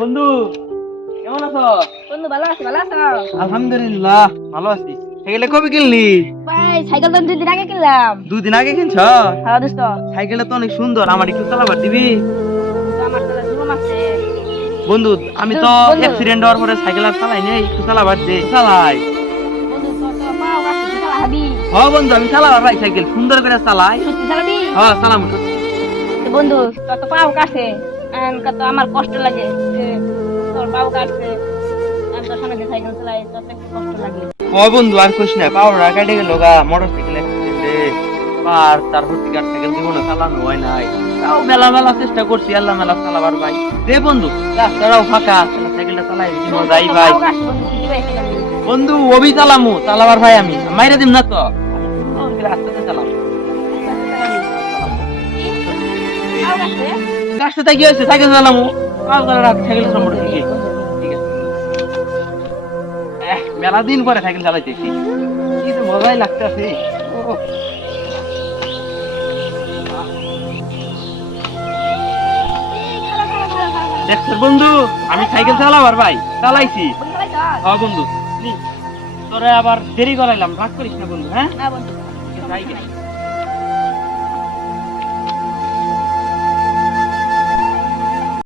বন্ধু কেমন আছো? বন্ধু ভালো আছি, ভালো আছো? আলহামদুলিল্লাহ ভালো আছি। সাইকেলটা কবে কিনলি? ভাই সাইকেল তো 2 দিন আগে কিনলাম। 2 দিন আগে কিনছ? হ্যাঁ দোস্ত, সাইকেলটা তো অনেক সুন্দর, আমার একটু চালাবার দিবি? তো আমার তাহলে জীবন আছে। বন্ধু আমি তো বন্ধু অ্যাক্সিডেন্ট হওয়ার পরে সাইকেল আর চালাই নাই, একটু চালাবার দে। চালাই। বন্ধু তো পাও কাছে চালা হাবি। বন্ধু আমি চালাবার ভাই, সাইকেল সুন্দর করে চালাই। সত্যি চালাবি? চালাম। তো বন্ধু তো পাও কাছে তো আমার কষ্ট লাগে যে তোর পাও কাছে আমি তোর সামনে দিয়ে সাইকেল চালাই তো একটু কষ্ট লাগে। বন্ধু আর কইস না, পাওয়ার কেটে গেল গা মোটর সাইকেল অ্যাক্সিডেন্টে। আর তারপর থেকে আর সাইকেল জীবনে চালানো হয় নাই। তাও মেলা মেলা চেষ্টা করছি, আল্লাহ মেলা চালাবার ভাই। বন্ধু রাস্তাটাও ফাঁকা, সাইকেলটা চালাই যাই ভাই। পাও কাছে বন্ধু দিবাই চালাবি। বন্ধু অভি চালামু, চালাবার ভাই আমি মাইরা দিম না তো। রাস্তাতে চালাম। পাও কাছে রাস্তাতে কি হয়েছে, সাইকেল চালামু। সাইকেল সম্পর্কে ঠিক আছে। মেলা দিন পরে সাইকেল চালাইতেছি, কি যে মজাই লাগতেছে। দেখছ বন্ধু, আমি সাইকেল চালাবার ভাই চালাইছি। বন্ধু তোরে আবার দেরি করাইলাম, রাগ করিস না বন্ধু। হ্যাঁ না বন্ধু যাই গে।